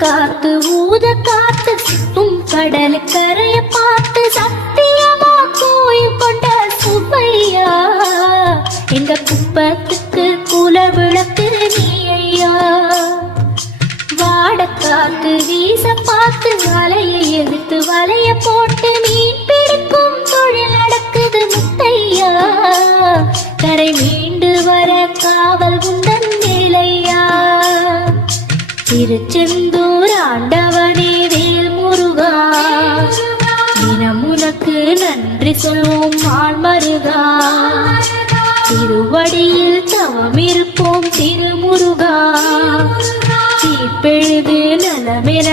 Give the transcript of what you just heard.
காத்து ஊத காத்து சிப்பும் கடல் கரைய பார்த்து சத்தியமா கோயில் கொண்ட சுப்பையா எங்க குப்பத்துக்கு குல விளக்கு நீ ஐயா. வாட காத்து வீச பார்த்து வலையை எடுத்து வலைய போட்டு மீன் பிடிக்கும் தொழில் நடக்குது முத்தையா. கரை மீண்டு வர காவல் உந்தன் நிலையா. திருச்செந்தூர் ஆண்டவனே வேல் முருகா தினம் உனக்கு நன்றி சொல்வோம் ஆள்மருகா. திருவடியில் தவம் இருப்போம் திருமுருகா. தீப்பெழுது நலமென